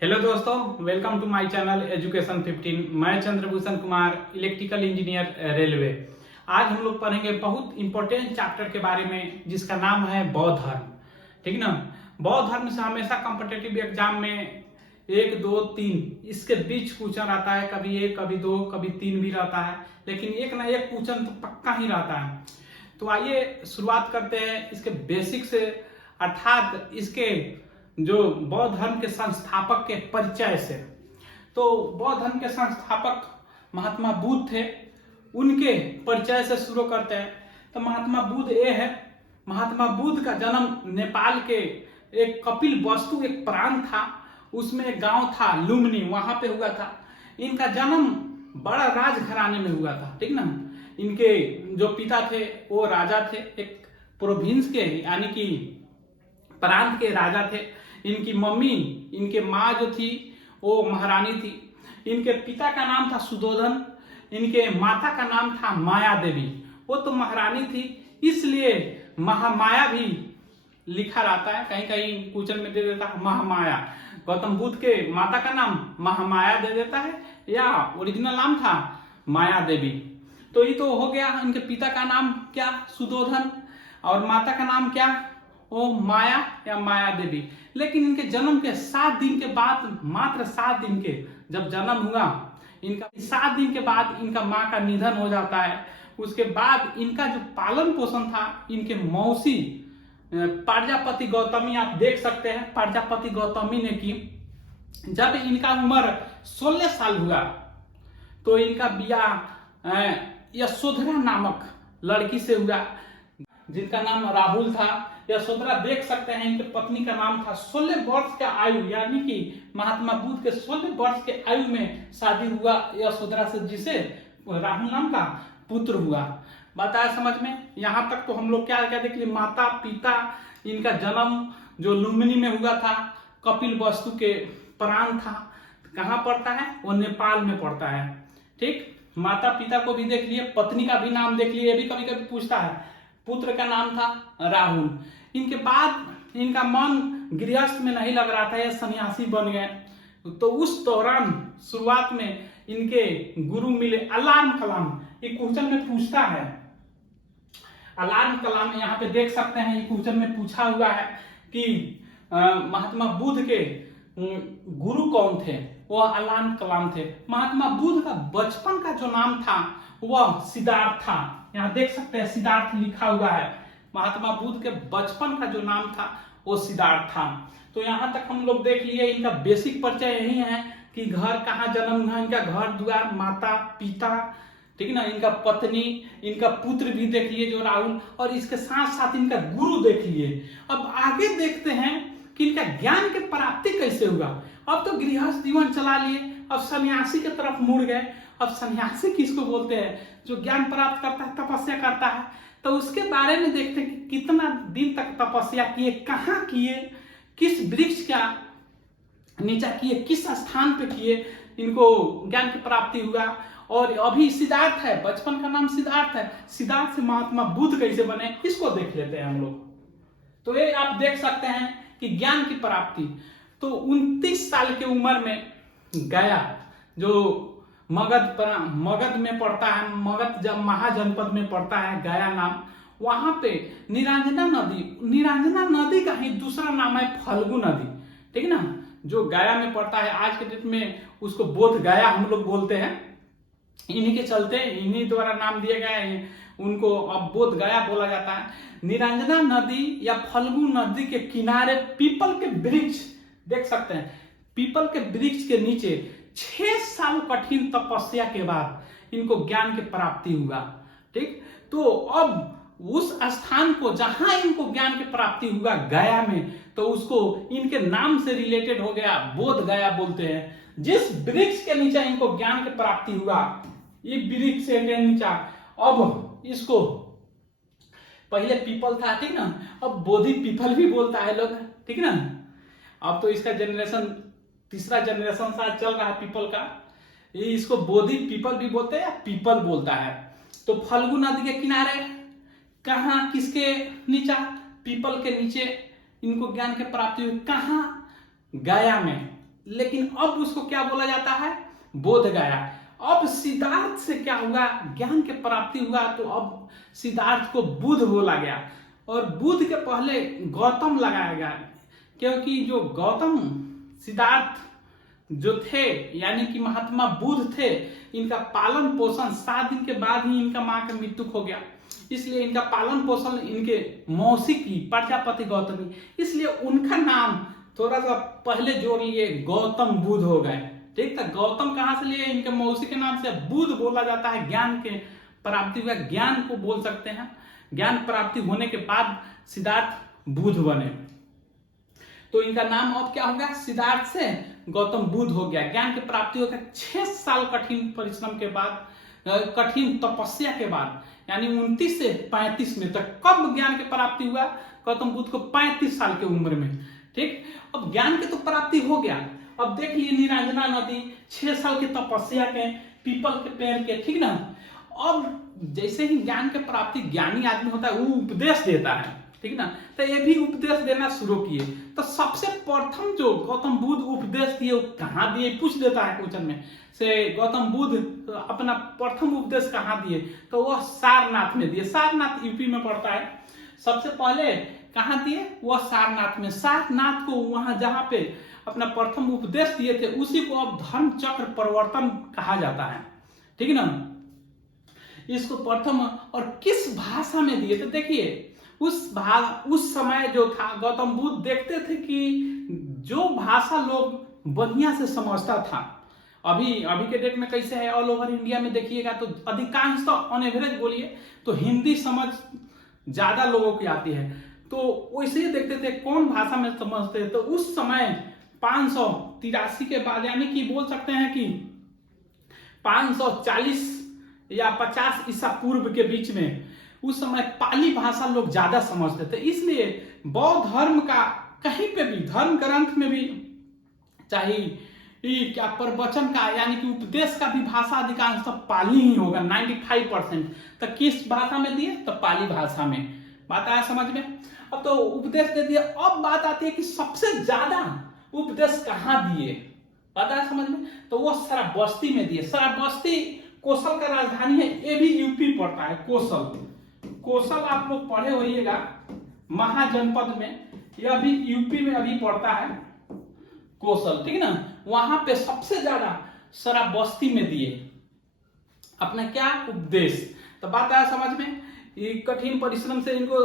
Hello दोस्तों, welcome to my channel education 15। मैं Chandrabhushan Kumar, electrical engineer railway. आज हम लोग पढ़ेंगे बहुत इंपॉर्टेंट चैप्टर के बारे में जिसका नाम है बौद्ध धर्म। ठीक ना। बौद्ध धर्म से हमेशा कॉम्पिटिटिव एग्जाम में 1, 2, 3 इसके बीच क्वेश्चन आता है। कभी 1, कभी 2, कभी 3 भी रहता है, लेकिन एक ना एक क्वेश्चन तो पक्का ही रहता है। तो आइए शुरुआत करते हैं इसके बेसिक से, अर्थात इसके जो बौद्ध धर्म के संस्थापक के परिचय से। तो बौद्ध धर्म के संस्थापक महात्मा बुद्ध थे, उनके परिचय से शुरू करते हैं। तो महात्मा बुद्ध ये है। महात्मा बुद्ध का जन्म नेपाल के एक कपिल वस्तु एक प्रांत था, उसमें एक गांव था लुम्बिनी, वहां पे हुआ था। इनका जन्म बड़ा राजघराने में हुआ था। ठीक ना। इनके जो पिता थे वो राजा थे, एक प्रोविंस के यानी कि प्रांत के राजा थे। इनकी मम्मी, इनके माँ जो थी वो महारानी थी। इनके पिता का नाम था सुदोधन, इनके माता का नाम था माया देवी। वो तो महारानी थी, इसलिए महामाया भी लिखा रहता है, कहीं कहीं क्वेश्चन में दे देता है महामाया। गौतम बुद्ध के माता का नाम महामाया दे देता है, या ओरिजिनल नाम था माया देवी। तो ये तो हो गया। इनके पिता का नाम क्या, सुदोधन, और माता का नाम क्या, वो माया या माया देवी। लेकिन इनके जन्म के 7 दिन के बाद, मात्र 7 दिन के जब जन्म हुआ इनका, 7 दिन के बाद इनका माँ का निधन हो जाता है। उसके बाद इनका जो पालन पोषण था इनके मौसी प्रजापति गौतमी, आप देख सकते हैं प्रजापति गौतमी ने की। जब इनका उम्र 16 साल हुआ तो इनका ब्याह यशोधरा नामक लड़की से हुआ, जिनका नाम राहुल था। यशोधरा देख सकते हैं, इनके पत्नी का नाम था। 16 वर्ष का आयु, यानी कि महात्मा बुद्ध के 16 वर्ष के आयु में शादी हुआ यशोधरा से, जिसे राहुल नाम का पुत्र हुआ। बात आया समझ में? यहाँ तक तो हम लोग क्या क्या देख लिए, माता पिता, इनका जन्म जो लुम्बिनी में हुआ था, कपिल वस्तु के प्रांत था। कहाँ पड़ता है? वो नेपाल में पड़ता है। ठीक, माता पिता को भी देख लिए, पत्नी का भी नाम देख लिए, ये भी कभी कभी पूछता है। पुत्र का नाम था राहुल। इनके बाद इनका मन गृहस्थ में नहीं लग रहा था, ये सन्यासी बन गए। तो उस दौरान शुरुआत में इनके गुरु मिले अलार्म कलाम। ये क्वेश्चन में पूछता है, अलार्म कलाम यहाँ पे देख सकते हैं, ये क्वेश्चन में पूछा हुआ है कि महात्मा बुद्ध के गुरु कौन थे? वह अलार्म कलाम थे। महात्मा बुद्ध का बचपन का जो नाम था वह सिद्धार्थ था। यहाँ देख सकते हैं सिद्धार्थ लिखा हुआ है। महात्मा बुद्ध के बचपन का जो नाम था वो सिद्धार्थ था। तो यहाँ तक हम लोग देख लिए। इनका बेसिक परिचय यही है कि घर कहाँ जन्म हुआ, इनका घर द्वार, माता पिता, ठीक ना, इनका पत्नी, इनका पुत्र भी देख लिए जो राहुल, और इसके साथ साथ इनका गुरु देख लिए। अब आगे देखते हैं कि इनका ज्ञान की प्राप्ति कैसे हुआ। अब तो गृहस्थ जीवन चला लिए, अब सन्यासी की तरफ मुड़ गए। अब सन्यासी किसको बोलते हैं? जो ज्ञान प्राप्त करता है, तपस्या करता है। तो उसके बारे में देखते हैं कि कितना दिन तक तपस्या किए, कहाँ किए, किस वृक्ष का नीचा किए, किस स्थान पे किए, इनको ज्ञान की प्राप्ति हुआ। और अभी सिद्धार्थ है, बचपन का नाम सिद्धार्थ है। सिद्धार्थ से महात्मा बुद्ध कैसे बने, इसको देख लेते हैं हम लोग। तो ये आप देख सकते हैं कि ज्ञान की प्राप्ति। तो 29 साल की उम्र में गया, जो मगध में पड़ता है, मगध जब महाजनपद में पड़ता है, गया नाम, वहां पे निरंजना नदी का ही दूसरा नाम है फल्गु नदी। ठीक ना, जो गया में पड़ता है। आज के डेट में उसको बोध गया हम लोग बोलते हैं, इन्हीं के चलते, इन्हीं द्वारा नाम दिया गया है उनको, अब बोध गया बोला जाता है। निरंजना नदी या फल्गु नदी के किनारे पीपल के वृक्ष देख सकते हैं। पीपल के वृक्ष के नीचे 6 साल कठिन तपस्या के बाद इनको ज्ञान की प्राप्ति हुआ। ठीक, तो अब उस स्थान को जहां इनको ज्ञान की प्राप्ति हुआ गया में, तो उसको इनके नाम से रिलेटेड हो गया, बोध गया बोलते हैं। जिस वृक्ष के नीचे इनको ज्ञान की प्राप्ति हुआ, ये वृक्ष से नीचा, अब इसको पहले पीपल था, ठीक ना, अब बोधि पीपल भी बोलता है लोग, ठीक ना। अब तो इसका जनरेशन, तीसरा जनरेशन शायद चल रहा है पीपल का, ये इसको बोधि पीपल भी बोलते हैं या पीपल बोलता है। तो फल्गु नदी के किनारे, कहाँ, किसके नीचा, पीपल के नीचे इनको ज्ञान की प्राप्ति हुई। कहाँ? गया में। लेकिन अब उसको क्या बोला जाता है, बोध गया। अब सिद्धार्थ से क्या हुआ, ज्ञान के प्राप्ति हुआ, तो अब सिद्धार्थ को बुद्ध बोला गया। और बुद्ध के पहले गौतम लगाया गया, क्योंकि जो गौतम सिद्धार्थ जो थे यानी कि महात्मा बुद्ध थे, इनका पालन पोषण 7 दिन के बाद ही इनका मां का मृत्यु हो गया, इसलिए इनका पालन पोषण इनके मौसी की प्रजापति गौतमी, इसलिए उनका नाम थोड़ा सा पहले जोड़ लिए, गौतम बुद्ध हो गए। ठीक था, गौतम कहां से लिए, इनके मौसी के नाम से बुद्ध बोला जाता है। ज्ञान के प्राप्ति हुआ, ज्ञान को बोल सकते हैं। ज्ञान प्राप्ति होने के बाद सिद्धार्थ बुद्ध बने, तो इनका नाम अब क्या होगा, सिद्धार्थ से गौतम बुद्ध हो गया। ज्ञान की प्राप्ति होकर 6 साल कठिन परिश्रम के बाद, कठिन तपस्या के बाद, यानी 29 से 35 में तक। कब ज्ञान की प्राप्ति हुआ, गौतम बुद्ध को 35 साल की उम्र में। ठीक, अब ज्ञान की तो प्राप्ति हो गया। अब देख लिए नीरांजना नदी, 6 साल की तपस्या के, पीपल के पेड़ के, ठीक ना। अब जैसे ही ज्ञान की प्राप्ति, ज्ञानी आदमी होता है वो उपदेश देता है, ठीक ना, तो ये भी उपदेश देना शुरू किए। तो सबसे प्रथम जो गौतम बुद्ध उपदेश दिए वो कहाँ दिए, पूछ देता है क्वेश्चन में से, गौतम बुद्ध अपना प्रथम उपदेश कहाँ दिए, तो वह सारनाथ में दिए। सारनाथ यूपी में पड़ता है। सबसे पहले कहाँ दिए, वह सारनाथ में। सारनाथ को वहां जहाँ पे अपना प्रथम उपदेश दिए थे, उसी को अब धर्म चक्र प्रवर्तन कहा जाता है, ठीक ना। इसको प्रथम और किस भाषा में दिए, तो देखिए उस समय जो था, गौतम बुद्ध देखते थे कि जो भाषा लोग बढ़िया से समझता था, अभी के डेट में कैसे है, ऑल ओवर इंडिया में देखिएगा तो अधिकांश, तो ऑन एवरेज बोलिए तो हिंदी समझ ज्यादा लोगों की आती है, तो वैसे ही देखते थे कौन भाषा में समझते। तो उस समय 583 के बाद, यानी कि बोल सकते हैं कि 540 या 50 ईसा पूर्व के बीच में, उस समय पाली भाषा लोग ज्यादा समझते थे। इसलिए बौद्ध धर्म का कहीं पे भी, धर्म ग्रंथ में भी, चाहे क्या प्रवचन का यानी कि उपदेश का भी भाषा अधिकांश तो पाली ही होगा, 95%। तो किस भाषा में दिए, तो पाली भाषा में। बात आया समझ में। अब तो उपदेश दे दिया, अब बात आती है कि सबसे ज्यादा उपदेश कहाँ दिए, बात आया समझ में। तो वो श्रावस्ती में दिए। श्रावस्ती कौशल का राजधानी है, ये भी यूपी पड़ता है। कौशल आप लोग पढ़े होइएगा महाजनपद में, यह भी यूपी में अभी पड़ता है कौशल, ठीक ना। वहां पे सबसे ज्यादा श्रावस्ती में दिए अपना क्या, उपदेश। तो बात आया समझ में। ये कठिन परिश्रम से इनको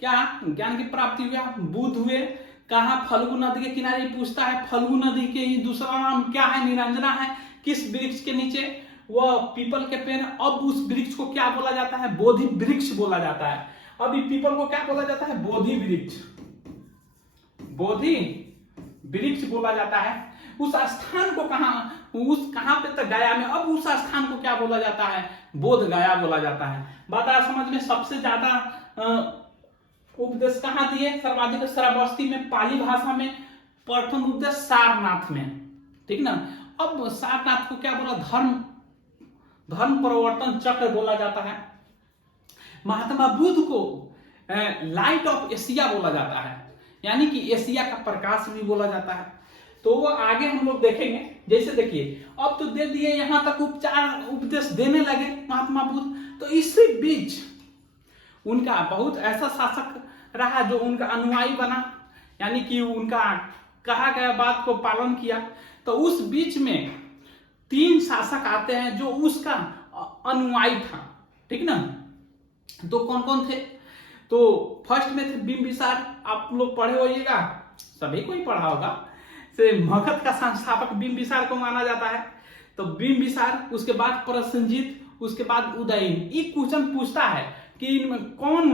क्या ज्ञान की प्राप्ति हुआ, बुद्ध हुए। कहा, फल्गु नदी के किनारे पूछता है, फल्गु नदी के दूसरा नाम क्या है, निरंजना है। किस वृक्ष के नीचे, वह पीपल के पेड़। अब उस वृक्ष को क्या बोला जाता है, बोधि वृक्ष बोला जाता है। अभी पीपल को क्या बोला जाता है, बोधि वृक्ष, बोधि वृक्ष बोला जाता है। उस स्थान को कहां पे, तक गया में। अब उस स्थान को क्या बोला जाता है, बोध गया बोला जाता है। बात आ समझ में। सबसे ज्यादा उपदेश कहां दिए, सर्वाधिक श्रावस्ती में, पाली भाषा में। प्रथम उपदेश सारनाथ में, ठीक ना। अब सारनाथ को क्या बोला, धर्म प्रवर्तन चक्र बोला जाता है। महात्मा बुद्ध को लाइट ऑफ एशिया बोला जाता है, यानी कि एशिया का प्रकाश भी बोला जाता है। तो वो आगे हम लोग देखेंगे। जैसे देखिए, अब तो दे दिए, यहां तक उपदेश देने लगे महात्मा बुद्ध। तो इसी बीच उनका बहुत ऐसा शासक रहा जो उनका अनुयायी बना, यानी कि उनका कहा गया बात को पालन किया। तो उस बीच में 3 शासक आते हैं जो उसका अनुयायी था, ठीक ना। तो कौन कौन थे, तो फर्स्ट में थे बिंबिसार। आप लोग पढ़े होइएगा, सभी को ही पढ़ा होगा। से मगध का संस्थापक बिंबिसार को माना जाता है। तो बिंबिसार, उसके बाद प्रसेनजीत, उसके बाद उदयन। ये क्वेश्चन पूछता है कि इनमें कौन,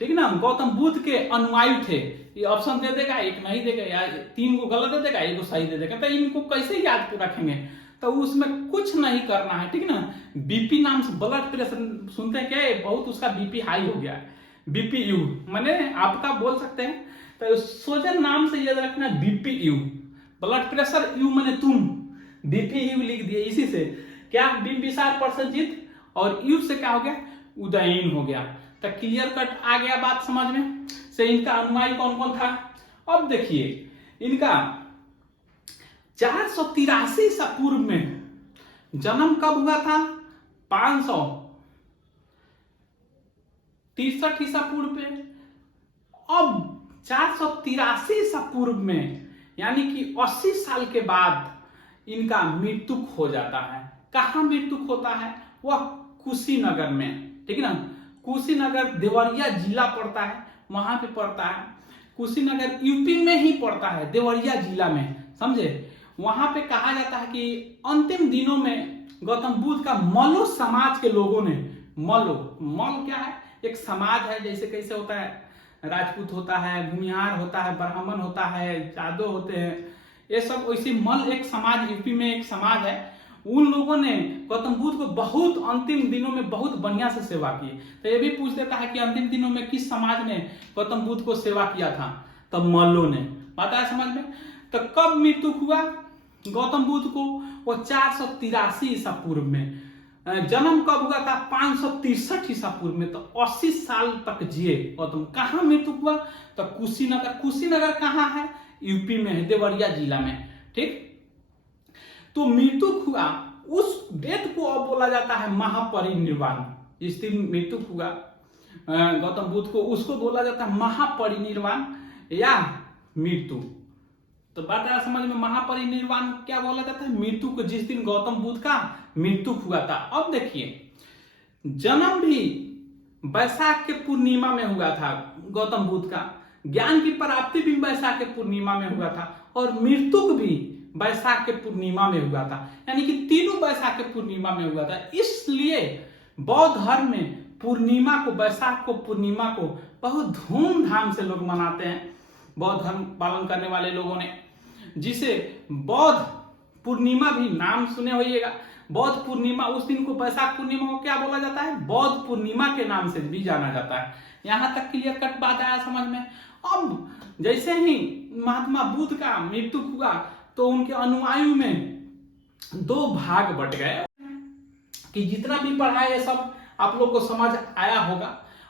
ठीक ना, गौतम बुद्ध के अनुयायी थे। ये ऑप्शन दे देगा, एक नहीं देगा, या 3 को गलत दे देगा, 1 को सही दे देगा। तो इनको कैसे याद रखेंगे, तो उसमें कुछ नहीं करना है, ठीक ना। बीपी नाम से ब्लड प्रेशर सुनते हैं क्या, बहुत उसका बीपी हाई हो गया है, बीपी यू मैंने आपका बोल सकते हैं। तो सोजन नाम से याद रखना, BP you, blood pressure, you मैंने तुम, बीपी यू लिख दिए। इसी से क्या, बिंबिसार, प्रसेनजीत, और यू से क्या हो गया, उदयन हो गया। तो क्लियर कट आ गया बात समझ में। से इनका अनुयायी कौन कौन था। अब देखिए, इनका 483 ईसा पूर्व में जन्म कब हुआ था? 563 ईसा पूर्व पे। अब 483 ईसा पूर्व में यानी कि 80 साल के बाद इनका मृत्यु हो जाता है। कहाँ मृत्यु होता है? वह कुशीनगर में, ठीक है ना। कुशीनगर देवरिया जिला पड़ता है, वहां पे पड़ता है। कुशीनगर यूपी में ही पड़ता है, देवरिया जिला में, समझे। वहां पे कहा जाता है कि अंतिम दिनों में गौतम बुद्ध का मल्लो समाज के लोगों ने, मल क्या है? एक समाज है, जैसे कैसे होता है, राजपूत होता है, भूमिहार होता है, ब्राह्मण होता है, यादव होते हैं, ये सब वैसे मल एक समाज, यूपी में एक समाज है। उन लोगों ने गौतम बुद्ध को बहुत अंतिम दिनों में बहुत बढ़िया से सेवा की। तो ये भी पूछ देता है कि अंतिम दिनों में किस समाज ने गौतम बुद्ध को सेवा किया था? तब मल्लों ने। बात आया समझ में? तो कब मृत्यु हुआ गौतम बुद्ध को? वो 483 ईसा पूर्व में। जन्म कब हुआ था? 563 ईसा पूर्व में। तो 80 साल तक जिए गौतम। कहाँ मृत्यु हुआ? तो कुशीनगर। कुशीनगर कहाँ है? यूपी में है, देवरिया जिला में, ठीक। तो मृत्यु हुआ, उस डेट को अब बोला जाता है महापरिनिर्वाण। जिस दिन मृत्यु हुआ गौतम बुद्ध को, उसको बोला जाता है महापरिनिर्वाण या मृत्यु। तो बात आया समझ में? महापरिनिर्वाण क्या बोला जाता है? मृत्यु को, जिस दिन गौतम बुद्ध का मृत्यु हुआ था। अब देखिए, जन्म भी वैशाख के पूर्णिमा में हुआ था गौतम बुद्ध का, ज्ञान की प्राप्ति भी वैशाख के पूर्णिमा में हुआ था, और मृत्यु भी वैशाख के पूर्णिमा में हुआ था। यानी कि तीनों वैशाख के पूर्णिमा में हुआ था। इसलिए बौद्ध धर्म में पूर्णिमा को, वैशाख को, पूर्णिमा को बहुत धूमधाम से लोग मनाते हैं, बौद्ध धर्म पालन करने वाले लोगों ने, जिसे बौद्ध पूर्णिमा भी नाम सुने होइएगा। बौद्ध पूर्णिमा, उस दिन को वैशाख पूर्णिमा को क्या बोला जाता है? बौद्ध पूर्णिमा के नाम से भी जाना जाता है। यहां तक क्लियर कट बात आया समझ में? अब जैसे ही महात्मा बुद्ध का मृत्यु हुआ तो उनके अनुयायियों में 2 भाग बट गए। कि जितना भी पढ़ा है ये सब आप लोग को समझ आया होगा।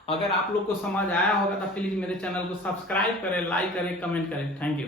अगर आप लोग को समझ आया होगा तो प्लीज मेरे चैनल को सब्सक्राइब करें, लाइक करें, कमेंट करें। Thank you.